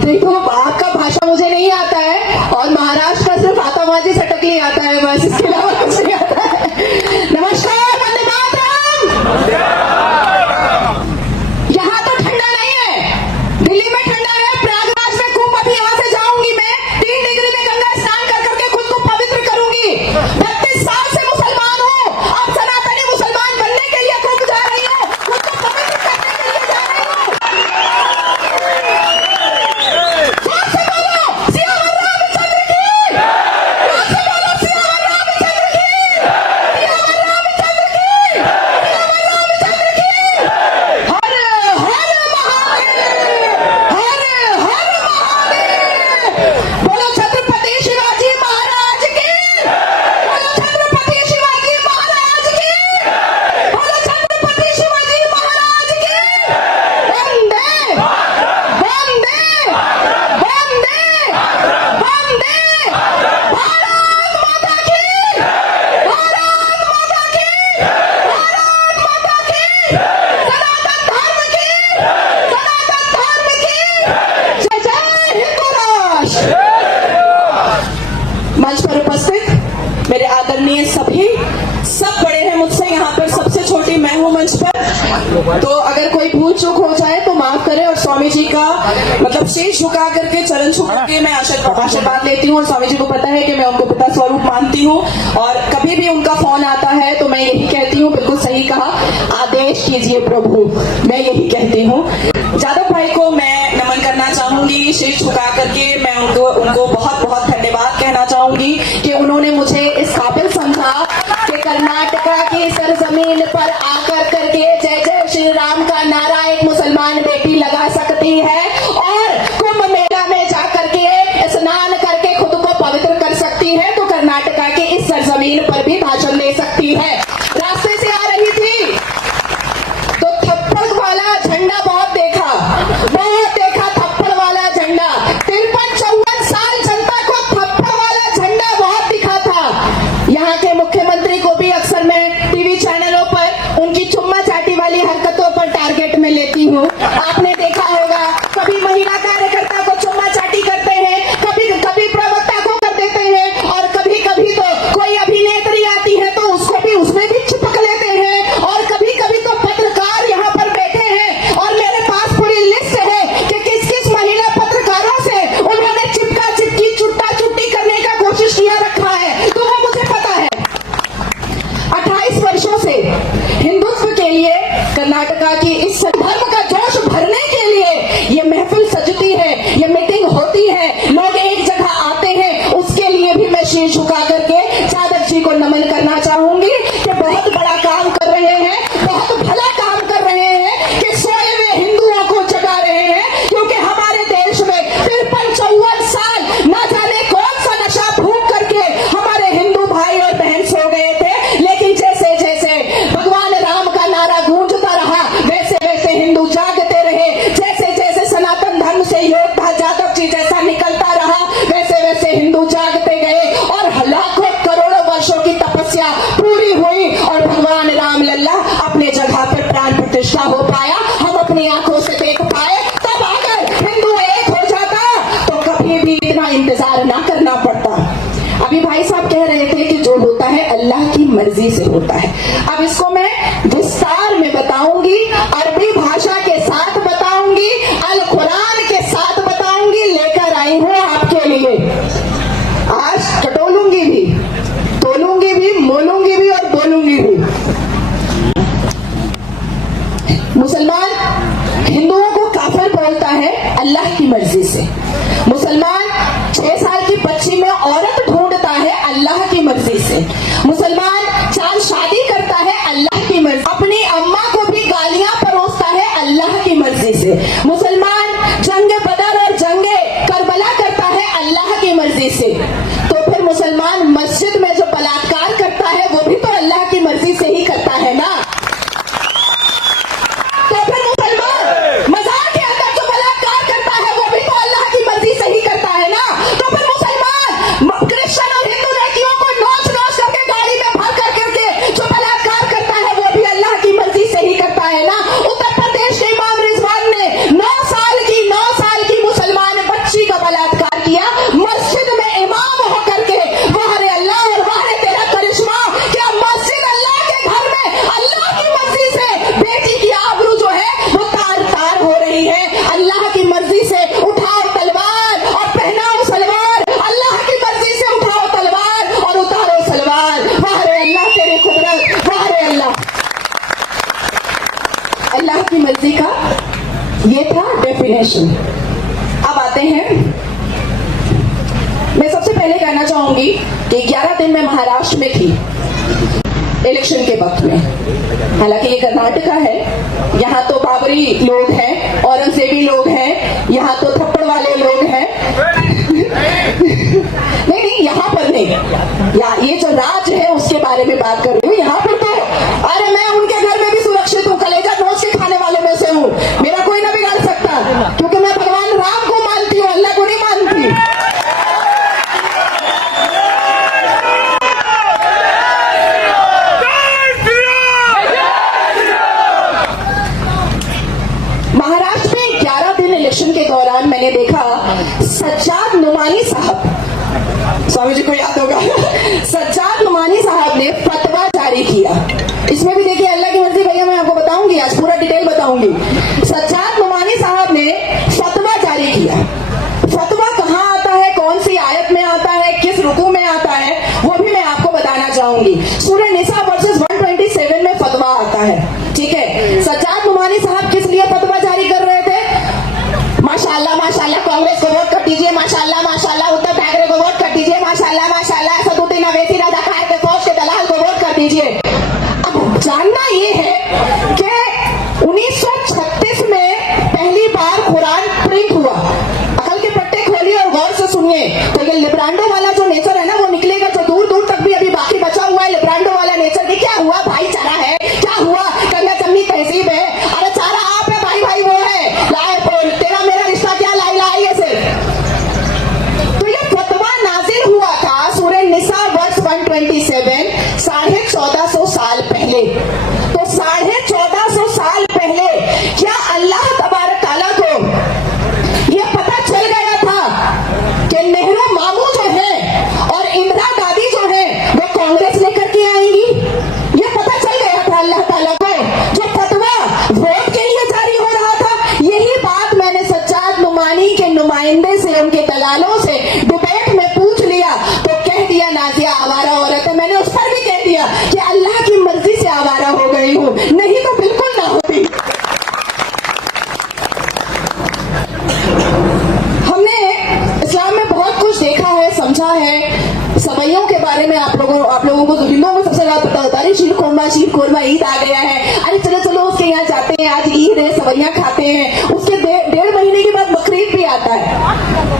देखो आपका भाषा मुझे नहीं आता है और महाराष्ट्र का सिर्फ आतंकवादी से टकली आता है, बस इसके अलावा कुछ नहीं आता है। नमस्कार, वंदे मातरम। यहाँ तो ठंडा नहीं है, दिल्ली में ठंडा है, प्रयागराज में खूब, अभी यहाँ से जाऊंगी मैं 3 डिग्री में गंगा स्नान कर करके खुद को पवित्र करूंगी। 32 साल से मुसलमान हूँ, अब सनातनी मुसलमान बनने के लिए खूब जा रही हूँ, खुद को पवित्र करने के लिए जा रही हूँ। जोर से बोलो, सियावर रामचंद्र की। जोर से बोलो, सियावर रामचंद्र की। सियावर रामचंद्र की। सियावर रामचंद्र की। हर हर महादेव, हर हर महादेव। बोलो छत्रपति शिवाजी महाराज की। बोलो छत्रपति शिवाजी महाराज की। बोलो छत्रपति शिवाजी महाराज की। वंदे वंदे वंदे वंदे भारत माता की। भारत माता की। भारत माता की। सनातन धर्म की। सनातन धर्म की। जय जय हिंदू राष्ट्र। मंच पर उपस्थित मेरे आदरणीय सभी, सब बड़े हैं मुझसे, यहाँ पर सबसे छोटी मैं हूँ मंच पर, तो अगर कोई भूल चूक हो जाए तो माफ करें। और स्वामी जी का मतलब शीश झुका करके, चरण छू करके मैं आशीर्वाद लेती हूँ। और स्वामी जी को पता है कि मैं उनको पिता स्वरूप मानती हूँ और कभी भी उनका फोन आता है तो मैं यही कहती हूँ, बिल्कुल सही कहा, आदेश कीजिए प्रभु, मैं यही कहती हूँ। जादव भाई को मैं नमन करना चाहूंगी शीश झुका करके। मैं उनको बहुत बहुत धन्यवाद कहना चाहूंगी कि उन्होंने मुझे इस काबिल समझा कि कर्नाटका की सरजमीन पर आकर करके जय जय श्री राम का नारा एक मुसलमान बेटी लगा सकती है और कुंभ मेला में जाकर के स्नान करके खुद को पवित्र कर सकती है, तो कर्नाटका की इस सरजमीन पर भी भाषण दे सकती है। रास्ते से आ रही थी तो थप्पड़ वाला झंडा बहुत देखा थप्पड़ वाला झंडा। 53-54 साल जनता को थप्पड़ वाला झंडा बहुत दिखा था। यहाँ के मुख्यमंत्री को भी अक्सर मैं टीवी चैनलों पर उनकी चुम्मा चाटी वाली हरकतों पर टारगेट में लेती हूँ। आपने देखा होगा, कभी महिला कार्यकर्ता को चुम्मा चाटी करते हैं, कभी कभी प्रवक्ता को कर देते हैं और कभी कभी तो कोई अभिनेत्री आती है तो उसको भी उसमें भी चिपक लेते हैं और कभी कभी तो पत्रकार यहाँ पर बैठे हैं और मेरे पास पूरी लिस्ट है कि किस किस महिला पत्रकारों से उन्होंने चिपका चिपकी चुट्टा चुट्टी करने का कोशिश किया रखा है, तो वो मुझे पता है। 28 वर्षों से हिंदुत्व के लिए, कर्नाटका की इस धर्म का जोश भरने के लिए ये महफिल सजती है, ये मीटिंग होती है, लोग एक जगह आते हैं, उसके लिए भी मैं शीश झुका करके जादव जी को नमन करना चाहूंगी कि बहुत बड़ा काम कर रहे हैं, बहुत भला काम कर रहे हैं कि सोए हुए हिंदुओं को जगा रहे हैं। क्योंकि हमारे देश में 53-54 साल न जाने कौन सा नशा फूंक करके हमारे हिंदू भाई और बहन सो गए थे, लेकिन जैसे जैसे भगवान राम का नारा गूंजता रहा वैसे वैसे हिंदू जागते रहे। जैसे जैसे सनातन धर्म से योद्धा जादव जी जैसा निकलता रहा वैसे वैसे हिंदू जागते गए और लाखों करोड़ों वर्षों की तपस्या पूरी हुई और भगवान राम लल्ला अपने जगह पर प्राण प्रतिष्ठा हो पाया, हम अपनी आंखों से देख पाए। तब अगर हिंदू एक हो जाता तो कभी भी इतना इंतजार ना करना पड़ता। अभी भाई साहब कह रहे थे कि जो होता है अल्लाह की मर्जी से होता है। अब इसको मैं विस्तार में बताऊंगी, अरबी भाषा के साथ बताऊंगी, अल कुरान के साथ बताऊंगी, लेकर आई हूं आपके लिए। आज टटोलूंगी भी, तोलूंगी भी, मोलूंगी भी और बोलूंगी भी। मुसलमान हिंदुओं को काफिर बोलता है अल्लाह की मर्जी से। मुसलमान 6 साल की बच्ची में औरत ढूंढता है अल्लाह की मर्जी से। मुसलमान चांद शादी करता है अल्लाह की मर्जी, अपनी अम्मा को भी गालियां परोसता है अल्लाह की मर्जी से। मुसलमान जंग बदर और जंगे करबला करता है अल्लाह की मर्जी से। तो फिर मुसलमान मस्जिद में जो बलात्कार करता है वो भी तो अल्लाह की मर्जी से ही करता है ना। तो फिर मुसलमान मजार के अंदर जो बलात्कार करता है वो भी तो अल्लाह की मर्जी इलेक्शन। अब आते हैं, मैं सबसे पहले कहना चाहूंगी कि 11 दिन मैं महाराष्ट्र में थी इलेक्शन के वक्त में। हालांकि ये कर्नाटका है, यहाँ तो बाबरी लोग हैं, औरंगजेबी लोग हैं, यहाँ तो थप्पड़ वाले लोग हैं। नहीं, यहाँ पर नहीं, ये जो राज्य है उसके बारे में बात कर रही हूँ। यहाँ पर तो अरे मैं उनके घर में भी सुरक्षित हूँ, कलेजा नोच के खाने वालों में से हूँ, मेरा कोई ना बिगाड़ सकता, क्योंकि मैं भगवान राम को मानती हूँ, अल्लाह को नहीं मानती। महाराष्ट्र में 11 दिन इलेक्शन के दौरान मैंने देखा सज्जाद नुमानी साहब, स्वामी जी को याद होगा, सज्जाद नुमानी साहब ने फतवा जारी किया। इसमें भी देखिए अल्लाह की मर्जी, भैया मैं आपको बताऊंगी, आज पूरा डिटेल बताऊंगी। सज्जाद नुमानी साहब ने फतवा जारी किया। फतवा कहाँ आता है, कौन सी आयत में आता है, किस रुकू में आता है, वो भी मैं आपको बताना चाहूंगी। सूरह निसा वर्सेस 127 में फतवा आता है, ठीक है। सज्जाद नुमानी साहब किस लिए फतवा जारी कर रहे थे? माशाल्लाह माशाल्लाह कांग्रेस को वोट कर दीजिए, माशाल्लाह माशाल्लाह उद्धव ठाकरे को वोट कर दीजिए, माशाल्लाह माशाल्लाह असदुद्दीन अवैसी रजाकार के फौज के दलाल को वोट कर दीजिए। अब जानना ये है कि 1936 में पहली बार कुरान प्रिंट हुआ। अकल के पट्टे खोलिए और गौर से सुनिए, तो ये लिब्रांडो वाला जो नेचर है ना वो निकलेगा, जो दूर दूर तक भी अभी बाकी बचा हुआ है लिब्रांडो वाला नेचर। कि क्या हुआ, भाईचारा है, क्या हुआ, कन्या चमनी तहजीब है, अरे चारा आप है, भाई भाई वो है, तेरा मेरा रिश्ता क्या लाई लाई है सिर्फ। तो ये फतवा नाजिल हुआ था सूरह निसा वर्स 127 1450 साल पहले। तो 1450 साल पहले क्या अल्लाह तबारक ताला को ये पता चल गया था कि नेहरू मामू जो है और इंदिरा गांधी जो है वो कांग्रेस लेकर के आएंगी? ये पता चल गया था अल्लाह ताला को, जो फतवा वोट के लिए जारी हो रहा था। यही बात मैंने सज्जाद नुमानी के नुमाइंदे से, उनके दलालों से डिबेट में पूछ लिया, तो कह दिया नाजिया आवारा औरत है। मैंने उस पर भी कह दिया कि अल्लाह की मर्जी से आवारा हो गई हूं, नहीं तो बिल्कुल ना होती। हमने इस्लाम में बहुत कुछ देखा है, समझा है। सवैयों के बारे में आप लोगों को तो हिंदुओं को सबसे ज्यादा पता होता है। शीर कोरमा ईद आ गया है, अरे चलो चलो उसके यहाँ जाते हैं, आज ईद है, सवैयां खाते हैं। उसके 1.5 महीने के बाद बकरीद भी आता है,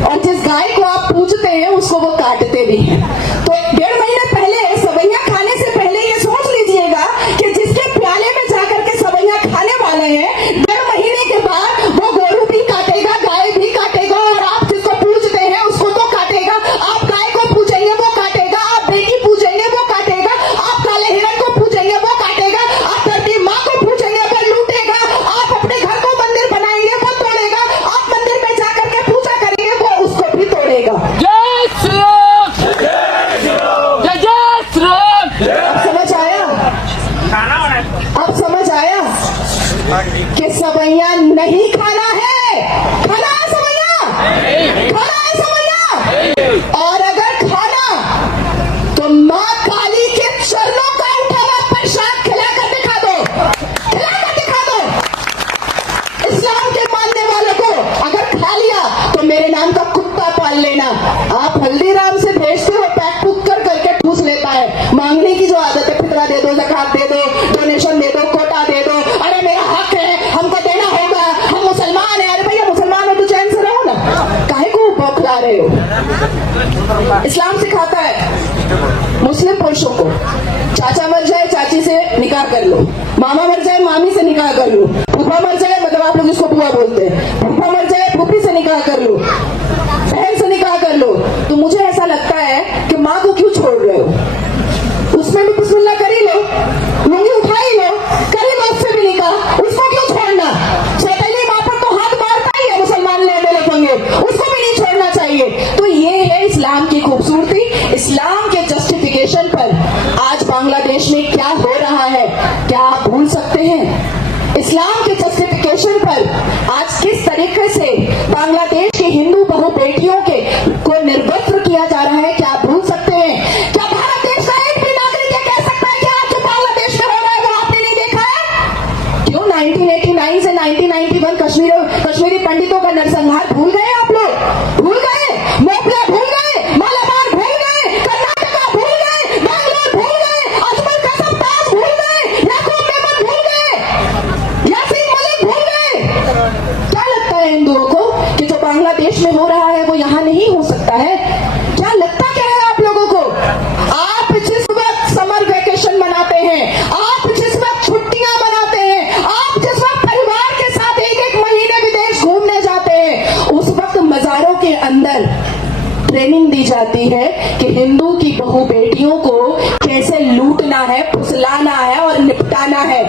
और जिस गाय को आप पूजते हैं उसको वो काटते भी हैं। तो 1.5 महीने पहले सवैयां खाने से पहले ये सोच लीजिएगा कि जिसके प्याले में जाकर के सवैयां खाने वाले हैं, 1.5 महीने के बाद वो गोरू भी काटेगा, गाय भी काटेगा, और आप जिसको पूजते हैं उसको तो काटेगा। आप गाय को पूजेंगे वो काटेगा, आप बेटी पूजेंगे वो काटेगा, आप काले हिरण को पूजेंगे वो काटेगा, आप धरती माँ को पूजेंगे वो लूटेगा, आप अपने घर को मंदिर बनाएंगे वो तोड़ेगा, आप मंदिर में जाकर के पूजा करेंगे वो उसको भी तोड़ेगा। जय श्री राम, जय श्री राम। अब समझ आया? अब समझ आया कि सवैया नहीं खाना है, खाना है सवैया, खाना है सवैया। और अगर खाना तो माँ काली के चरणों का उठा हुआ प्रसाद खिलाकर दिखा दो, खिलाकर दिखा दो। इस्लाम के मानने वालों को अगर खा लिया तो मेरे नाम का कुत्ता पाल लेना। आप हल्दीराम से भेजते हो, पैक पुक कर करके ठूस लेता है। मांगने की जो आदत है, फितरा दे दो, ज़कात दे दो, डोनेशन दे दो, कोटा दे दो, अरे मेरा हक है, हमको देना होगा, हम मुसलमान हैं। अरे भैया मुसलमान हो तो चैन से रहो ना, काहे को बौखला रहे हो? इस्लाम सिखाता है मुस्लिम पुरुषों को चाचा मर जाए चाची से निकाह कर लो, मामा मर जाए मामी से निकाह कर लो, फूफा मर जाए, मतलब आप लोग इसको बुआ बोलते हैं, फूफा मर जाए फूफी से निकाह कर लो, बहन से निकाह कर लो। तो मुझे ऐसा लगता है कि माँ को क्यों छोड़ रहे हो? उसमें भी बिस्मिल्लाह कर ही लो, लुंगी उठा ही लो, कर ही लो उससे भी निकाह, उसको क्यों छोड़ना? सौतेली माँ पर तो हाथ मारता ही है मुसलमान ले पंगे, उसको भी नहीं छोड़ना चाहिए। तो ये है इस्लाम की खूबसूरती। इस्लाम के जस्टिफिकेशन पर आज बांग्लादेश में क्या हो रहा है, क्या आप भूल सकते हैं? इस्लाम के जस्टिफिकेशन पर आज किस तरीके से बांग्लादेश के हिंदू नहीं हो सकता है? क्या लगता क्या है आप लोगों को? आप जिस वक्त समर वेकेशन मनाते हैं, आप जिस वक्त छुट्टियां मनाते हैं, आप जिस वक्त परिवार के साथ एक एक महीने विदेश घूमने जाते हैं, उस वक्त मजारों के अंदर ट्रेनिंग दी जाती है कि हिंदू की बहू बेटियों को कैसे लूटना है, फुसलाना है और निपटाना है।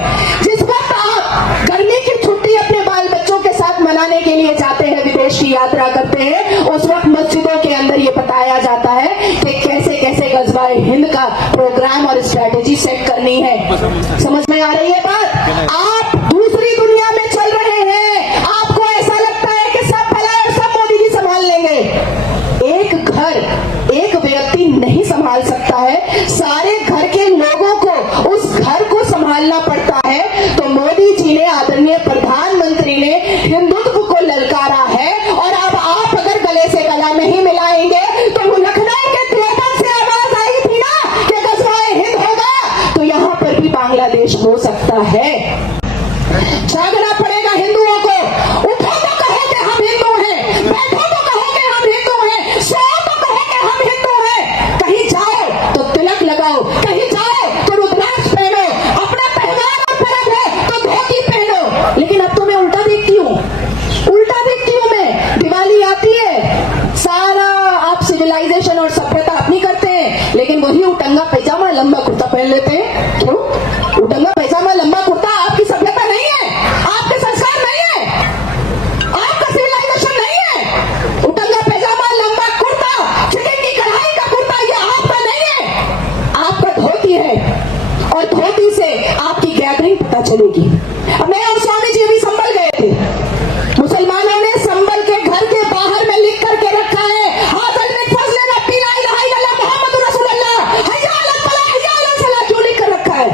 जिस वक्त आप गर्मी की छुट्टी अपने बाल बच्चों के साथ मनाने के लिए जाते हैं, विदेश की यात्रा करते हैं, उस वक्त मस्जिदों के अंदर ये बताया जाता है कि कैसे कैसे गज़वाए हिंद का प्रोग्राम और स्ट्रैटेजी सेट करनी है। समझ में आ रही है बात? आप दूसरी दुनिया में चल रहे हैं, आपको ऐसा लगता है कि सब भला है, सब मोदी जी संभाल लेंगे। एक घर एक व्यक्ति नहीं संभाल सकता है, सारे घर के लोगों को उस घर को संभालना पड़ता है। तो मोदी जी ने, आदरणीय प्रधानमंत्री ने हिंदुत्व को ललकारा है, और अब आप अगर गले से गला नहीं मिलाएंगे तो वो लखनऊ के थिएटर से आवाज आई थी ना कि गज़वाए हिंद होगा, तो यहां पर भी बांग्लादेश हो सकता है। जागना पड़ेगा हिंदुओं को। उठो तो कहो कि हम हिंदू हैं, बैठो तो कहो कि हम हिंदू हैं, सो तो कहो कि हम हिंदू हैं। कहीं जाओ तो तिलक लगाओ, कहीं जाओ तो रुद्राक्ष पहनो, अपना त्योहार और पर्व है तो धोती पहनो। लेकिन अब तो मैं उल्टा देखती हूँ, उल्टा देखती हूँ मैं। दिवाली आती है, सारा आप सिविलाइजेशन और सभ्यता अपनी करते हैं, लेकिन वही उटंगा पैजामा लंबा कुर्ता पहन लेते हैं। क्यों? उटंगा पैजामा लंबा कुर्ता आपकी सभ्यता नहीं है, आपके संस्कार नहीं है, आपका सिविलाइजेशन नहीं है। उटंगा पैजामा लंबा कुर्ता, चिकन की कढ़ाई का कुर्ता, ये आपका नहीं है, आपका धोती है। और धोती से आपकी गैदरिंग पता चलेगी। अब मैं और स्वामी जी भी संभल गए थे, मुसलमानों ने संभल के घर के बाहर में लिख करके रखा है, हाज़िल मिन फज़लिन रब्बी ला इलाहा इल्लल्लाह मुहम्मदुर रसूलुल्लाह, हय्या अलल फलाह हय्या अलल फलाह। क्यों लिख कर रखा है?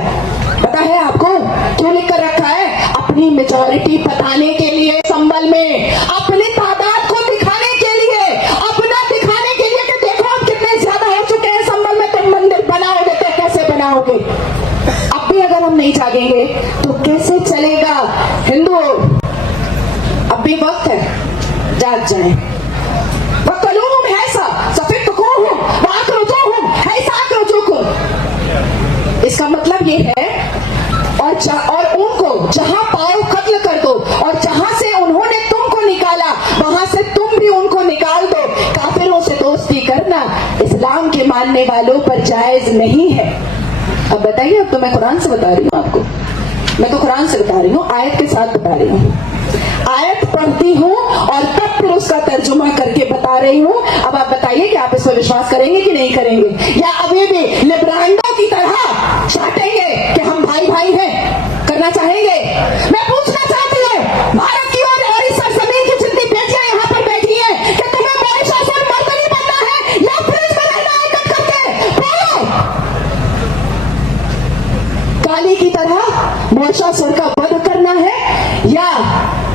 पता है आपको क्यों लिख कर रखा है? अपनी मेजॉरिटी बताने के लिए संभल में, अपनी तादाद को दिखाने के लिए, अपना दिखाने के लिए कि देखो हम कितने ज्यादा हो चुके हैं संभल में। तुम मंदिर बनाओगे तो कैसे बनाओगे? अब भी अगर हम नहीं जागेंगे तो कैसे चलेगा? हिंदुओं, अब भी वक्त है, जाग जाए। वक़लूहुम हैसा सफ़िक़्तुहुम वअक़रजुहुम हैसा अक़रजुकुम। इसका मतलब ये है, और उनको जहां पाओ कत्ल कर दो, और जहां से उन्होंने तुमको निकाला वहां से तुम भी उनको निकाल दो। काफिरों से दोस्ती करना इस्लाम के मानने वालों पर जायज नहीं है। अब बताइए, अब तो मैं कुरान से बता रही हूँ आपको, मैं तो कुरान से बता रही हूँ, आयत के साथ बता रही हूँ। आयत पढ़ती हूँ और तब फिर उसका तर्जुमा करके बता रही हूँ। अब आप बताइए कि आप इस पर विश्वास करेंगे कि नहीं करेंगे, या अभी भी लिब्रांडो की तरह चाटेंगे कि हम भाई भाई हैं, करना चाहेंगे? मैं पूछना चाहती हूँ भारत की और इस सरजमीन की जितनी बेटियां यहाँ पर बैठी हैं, कि तुम्हें मॉरिशस और मर्दनी बनना है या फ्रिज में रहना है? कट करके बोलो। काली की तरह मॉरिशस का वध करना है, या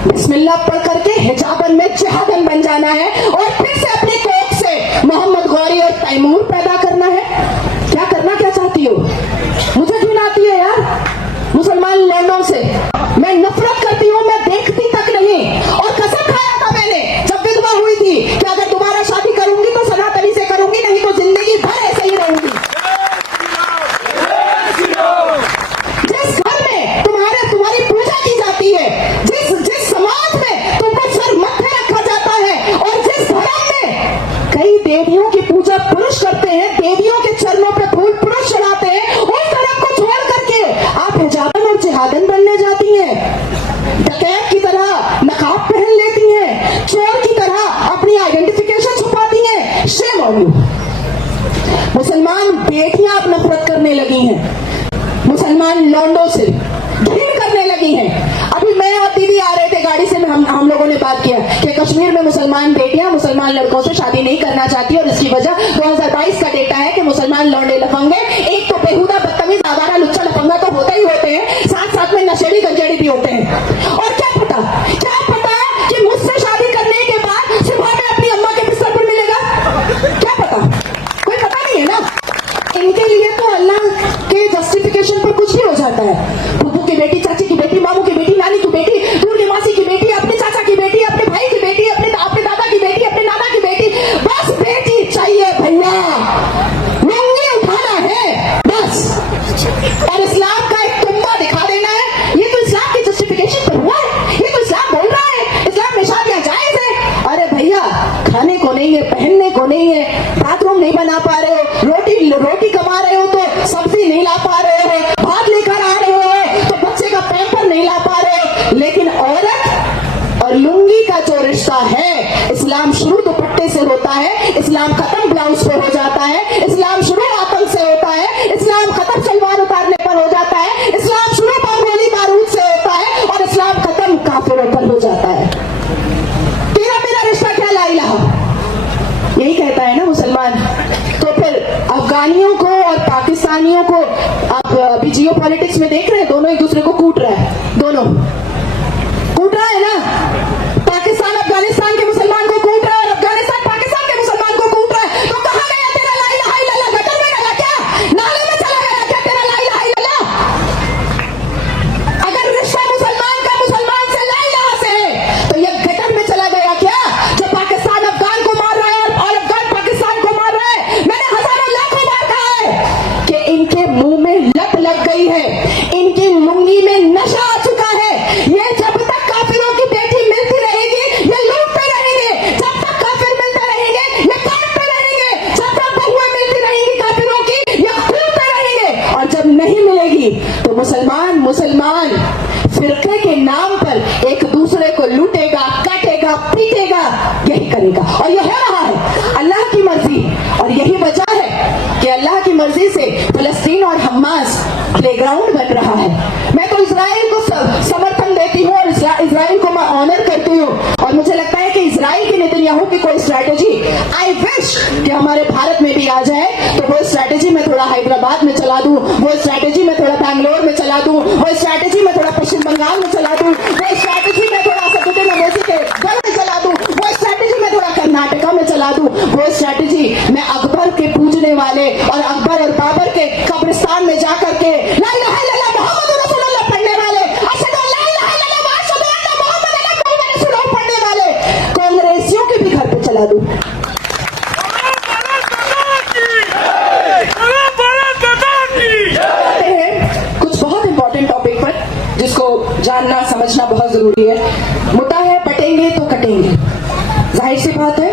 बिस्मिल्लाह पढ़ करके हिजाबन में जिहादन बन जाना है और फिर से अपनी कोख से मोहम्मद गौरी और तैमूर पैदा करना है? क्या करना क्या चाहती हो? मुझे घिन आती है यार मुसलमान लौंडों से, मैं नफरत करती हूँ, मैं देखती तक नहीं। और कसम खाया था मैंने जब विधवा हुई थी कि अगर दोबारा शादी करूंगी तो सनातनी से करूंगी, नहीं तो जिंदगी भर ऐसे ही रहूंगी। जिस घर में तुम्हारी पूजा की जाती है, जिस समाज में तुमको सर मत्थे रखा जाता है, और जिस धर्म में कई देवियों की पूजा पुरुष करते हैं, देवियों के चरणों पर फूल पुरुष चढ़ाते हैं, उस धर्म को छोड़ करके आप हिजाबन और जिहादन बनने जाती हैं। डकैत की तरह नकाब पहन लेती हैं, चोर की तरह अपनी आइडेंटिफिकेशन छुपाती हैं। Shame on you. मुसलमान बेटियां अब नफरत करने लगी हैं, मुसलमान लौंडों से घृण करने लगी हैं। अभी मैं और दीदी आ रहे थे गाड़ी से, हम लोगों ने बात किया कि कश्मीर में मुसलमान बेटियां मुसलमान लड़कों से शादी नहीं करना चाहती, और इसकी वजह 2022 का डेटा है कि मुसलमान लौंडे लफंगे, एक तो बेहुदा बदतमीज आवारा लुच्चा लफंगा तो होते ही होते हैं, साथ साथ में नशेड़ी गंजेड़ी भी होते हैं। और क्या पता कि मुझसे शादी करने के बाद सुबह में अपनी अम्मा के बिस्तर पर मिलेगा? क्या पता? कोई पता नहीं है ना। इनके लिए तो अल्लाह के जस्टिफिकेशन पर कुछ भी हो जाता है। फूफू की बेटी, चाची की बेटी, मामू की बेटी, नानी की बेटी, दूर की मासी की बेटी, अपने चाचा की बेटी, अपने भाई की बेटी, अपने दादा की बेटी, अपने नाना की बेटी, बस खाने को नहीं है, पहनने को नहीं है, बाथरूम नहीं बना पा रहे हो, रोटी कमा रहे हो तो सब्जी नहीं ला पा रहे हो, भात लेकर आ रहे हो तो बच्चे का पैम्पर नहीं ला पा रहे हो। लेकिन औरत और लुंगी का जो रिश्ता है, इस्लाम शुरू दुपट्टे से होता है, इस्लाम खत्म ब्लाउज पे हो जाता है, इस्लाम शुरू आतंक से होता है, इस्लाम खत्म सलवार उतारने पर हो जाता है, इस्लाम शुरू गोली बारूद से होता है और इस्लाम खत्म काफिरों पर हो जाता है। तेरा मेरा रिश्ता क्या ला इलाहा, यही कहता है ना मुसलमान। तो फिर अफगानियों को और पाकिस्तानियों को आप अभी जियो पॉलिटिक्स में देख रहे हैं, दोनों एक दूसरे को कूट रहा है, दोनों कूट रहा है ना। पाकिस्तान अफगानिस्तान के मुसलमान को कूट रहा है और अफगानिस्तान पाकिस्तान के मुसलमान को कूट रहा है। तो कहां गया तेरा ला इलाहा इल्लल्लाह? गटर में गया क्या? नाले में चला गया क्या तेरा ला इलाहा इल्लल्लाह? अगर रिश्ता मुसलमान का मुसलमान से ला इलाहा से है तो ये गटर में चला गया क्या, जो पाकिस्तान अफगान को मार रहा है और अफगान पाकिस्तान को मार रहा है? मैंने हजारों लाखों बार कहा है कि इनके मुंह में लत लग गई है, इनकी लुंगी में नशा आ चुका है। ये जब तक काफिरों की बेटी मिलती रहेगी ये लूटते रहेंगे, जब तक काफिर मिलते रहेंगे ये काटते रहेंगे, जब तक बहुएं मिलती रहेंगी काफिरों की ये खूंटते रहेंगे, और जब नहीं मिलेगी तो मुसलमान फिरके के नाम पर एक दूसरे को लूटेगा, काटेगा, पीटेगा, यही करेगा। और यह हो रहा है अल्लाह की मर्जी, और यही वजह है कि अल्लाह की मर्जी से फलस्तीन और हमास प्लेग्राउंड बन रहा है। मैं तो इजराइल को समर्थन देती हूँ और इजराइल को मैं ऑनर करती हूँ, और मुझे लगता है कि इजराइल की नेतन्याहू की कोई स्ट्रैटेजी आई विश कि हमारे भारत में भी आ जाए, तो वो स्ट्रैटेजी में थोड़ा हैदराबाद में चला दूं, वो स्ट्रैटेजी में थोड़ा बैंगलोर में चला दूं, वो स्ट्रैटेजी में थोड़ा पश्चिम बंगाल में चला दूं, वो स्ट्रैटेजी में थोड़ा सदुद्दीन अवैसी के घर में चला दूं, वो स्ट्रैटेजी में थोड़ा कर्नाटका में चला दूं, वो स्ट्रैटेजी मैं अकबर के पूजने वाले और अकबर और बाबर के कब्रिस्तान में जाकर के ला इलाहा इल्लल्लाह मुहम्मद रसूलुल्लाह पढ़ने वाले, अशहदु अल्ला इलाहा इल्लल्लाह व अशहदु अन्ना मुहम्मदन रसूलुल्लाह पढ़ने वाले कांग्रेसियों के भी घर पे चला दूं। कुछ बहुत इंपॉर्टेंट टॉपिक पर जिसको जानना समझना बहुत जरूरी है। मुद्दा है बटेंगे तो कटेंगे। जाहिर सी बात है,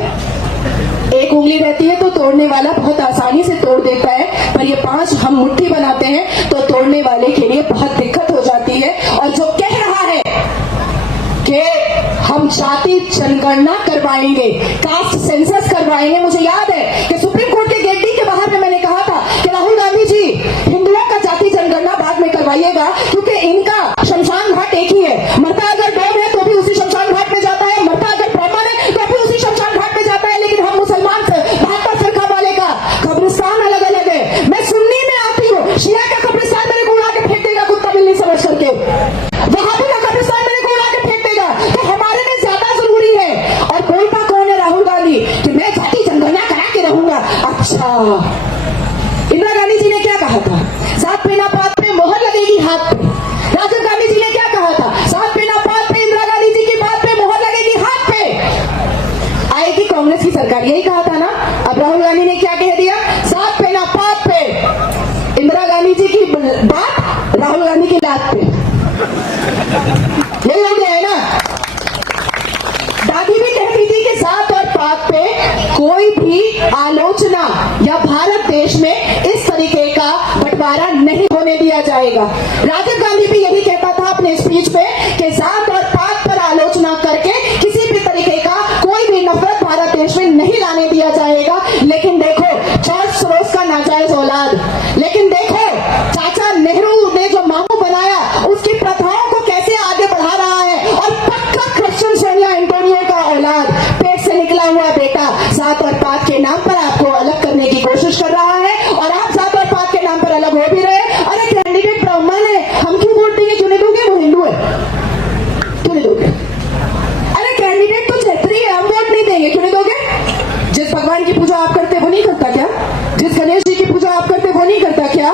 एक उंगली रहती है तो तोड़ने वाला बहुत आसानी से तोड़ देता है, पर ये 5 हम मुट्ठी बनाते हैं तो तोड़ने वाले के लिए बहुत दिक्कत हो जाती है। और जो कह रहा है कि हम जाति जनगणना करवाएंगे, कास्ट सेंसस करवाएंगे, मुझे याद है कि सुप्रीम कोर्ट के गेट डी के बाहर में मैंने कहा था कि राहुल गांधी जी हिंदुओं का जाति जनगणना बाद में करवाइएगा, क्योंकि इनका शमशान घाट एक ही है। मरता अगर डोम है तो भी उसी शमशान घाट में जाता है, मरता अगर ब्राह्मण है तो भी उसी शमशान घाट में जाता है, लेकिन हम मुसलमान से 72 फिरका वाले का कब्रिस्तान अलग अलग है। मैं सुन्नी में आती हूँ, शिया का कब्रिस्तान मेरे को उड़ा के फेंक देगा कुत्ता बिल्ली समझ करके, वहाबी का कब्रिस्तान मेरे को उड़ा के फेंक देगा। तो हमारे लिए ज्यादा जरूरी है। और बोलता कौन है राहुल गांधी कि मैं जाति जनगणना करा के रहूंगा। अच्छा, इंदिरा गांधी जी ने क्या कहा था? साथ पे ना पात पे मोहर लगेगी हाथ पे। राजीव गांधी जी ने क्या कहा था? साथ पे ना पात पे, इंदिरा गांधी जी की बात पे मोहर लगेगी हाथ पे। आएगी कांग्रेस की सरकार, यही कहा था ना। अब राहुल गांधी ने क्या कह दिया? साथ पे ना पात पे, इंदिरा गांधी जी की बात राहुल गांधी की लात पे। यही हो गया है ना। दादी भी कहती थी कि साथ और पात पे कोई भी आलोचना या भारत देश में इस तरीके का बंटवारा नहीं होने दिया जाएगा। राजीव गांधी भी यही कहता था अपने स्पीच पे कि जात और पात पर आलोचना करके किसी भी तरीके का कोई भी नफरत भारत देश में नहीं लाने दिया जाएगा। लेकिन देखो जॉर्ज सोरोस का नाजायज औलाद, लेकिन देखो चाचा नेहरू ने जो मामू बनाया उसकी प्रथाओं को कैसे आगे बढ़ा रहा है, और पक्का क्रिश्चियन सोनिया एंटोनियो का औलाद, पेट से निकला हुआ बेटा, जात और पात के नाम पर आपको अलग करने की कोशिश कर रहा है, और आप जात और पात के नाम पर अलग हो भी रहे। अरे कैंडिडेट ब्राह्मण है, हम क्यों वोट देंगे? क्यों नहीं दोगे? वो हिंदू है, क्यों नहीं दोगे? अरे कैंडिडेट तो छेत्री है, हम वोट नहीं देंगे, क्यों नहीं दोगे? जिस भगवान की पूजा आप करते वो नहीं करता क्या? जिस गणेश जी की पूजा आप करते वो नहीं करता क्या?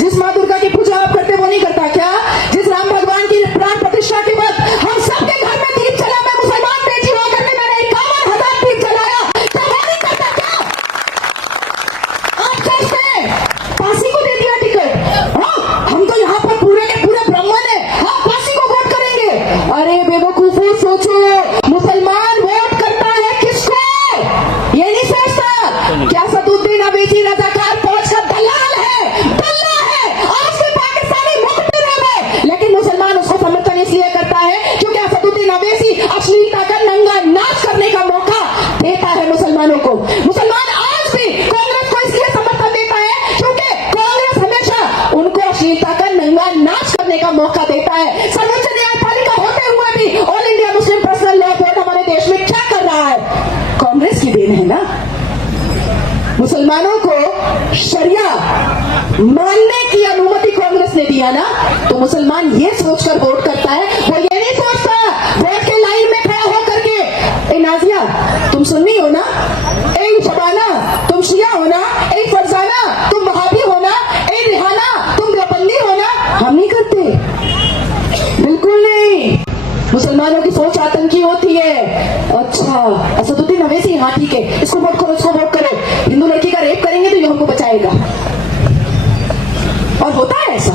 जिस माँ दुर्गा की पूजा आप करते वो नहीं करता क्या? जिस राम भगवान की प्राण प्रतिष्ठा के वक्त हम सबके घर में दीप जला, मैं मुसलमान बेटी होकर के मैंने 51,000 दीप जलाया, तो वो नहीं करता क्या? आप कैसे पासी को दे दिया टिकट? हाँ, हम तो यहाँ पर पूरे के पूरे ब्राह्मण है, हम पासी को वोट करेंगे। अरे बेवकूफो, सोचो मुसलमान वोट करता है किसको? है मुसलमानों को। मुसलमान आज भी कांग्रेस को इसलिए समर्थन देता है क्योंकि कांग्रेस हमेशा उनको अश्लीलता का नंगा नाच करने का मौका देता है। सर्वोच्च न्यायपालिका होते हुए भी all India Muslim personal law board हमारे देश में क्या कर रहा है? कांग्रेस की देन है ना। मुसलमानों को शरिया मानने की अनुमति कांग्रेस ने दिया ना, तो मुसलमान ये सोचकर वोट करता है, वो ये नहीं सोचता वोट के लाइन में खड़ा हो करके ए नाजिया तुम सुन्नी हो ना, ए शबाना तुम शिया हो ना, ए फरजाना तुम वहाबी हो ना, ए रिहाना तुम देवबंदी हो ना। हम नहीं करते, बिल्कुल नहीं। मुसलमानों की सोच आतंकी होती है। अच्छा असदुद्दीन अवैसी, हाँ ठीक है, इसको वोट करो, इसको वोट करो, हिंदू लड़की का रेप करेंगे तो ये हमको बचाएगा। और होता है ऐसा,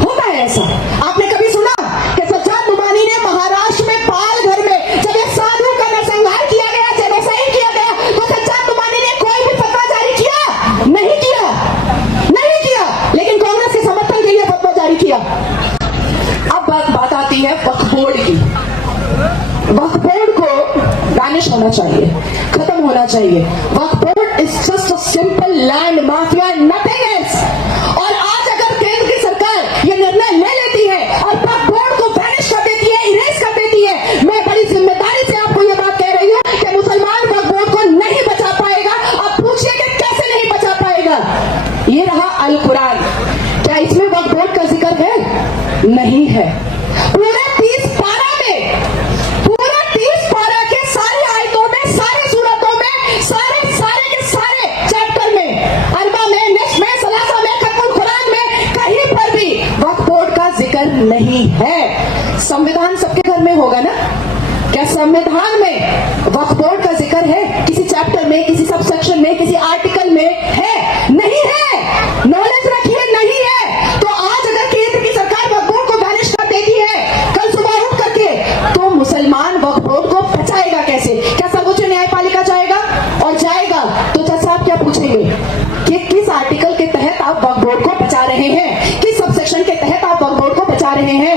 होता है ऐसा। आपने कभी सुना कि सज्जाद नुमानी ने महाराष्ट्र में पाल घर में जब एक साधु का नरसंहार किया गया, जेनोसाइड किया गया, तो सज्जाद नुमानी ने कोई भी फतवा जारी किया? नहीं किया, नहीं किया, लेकिन कांग्रेस के समर्थन के लिए फतवा जारी किया। अब बात आती है वक्फ बोर्ड की। वक्फ बोर्ड को वैनिश होना चाहिए, खत्म होना चाहिए। Waqf board is just a simple land mafia, nothing else. और आज अगर केंद्र की सरकार ये निर्णय ले लेती है और वक्फ बोर्ड को वैनिश कर देती है, इरेज कर देती है, मैं बड़ी जिम्मेदारी से आपको ये बात कह रही हूं कि मुसलमान वक्फ बोर्ड को नहीं बचा पाएगा। अब पूछिए कि कैसे नहीं बचा पाएगा। ये रहा अल कुरान, क्या इसमें वक्फ बोर्ड का जिक्र है? नहीं है। पूरे 30 पारा में, पूरे 30 पारा के सारी आयतों में, सारी सूरतों में, सारे के सारे चैप्टर में, अरबा में, निस्फ में, सलासा में, खत्मुल कुरान में, कहीं पर भी वक्फ बोर्ड का जिक्र नहीं है। संविधान सबके घर में होगा ना? क्या संविधान में वक्फ बोर्ड का जिक्र है? किसी चैप्टर में, किसी सब सेक्शन में, किसी आर्टिकल में है? नहीं है। नॉलेज रखिए, नहीं है। तो आज अगर केंद्र की सरकार वक्फ बोर्ड को वैनिश कर देती है कल सुबह उठ करके, तो मुसलमान वक्फ बोर्ड को बचाएगा कैसे? क्या सर्वोच्च न्यायपालिका जाएगा? और जाएगा तो जज साहब क्या पूछेंगे कि किस आर्टिकल के तहत आप वक्फ बोर्ड को बचा रहे हैं, किस सब सेक्शन के तहत आप वक्फ बोर्ड को बचा रहे हैं?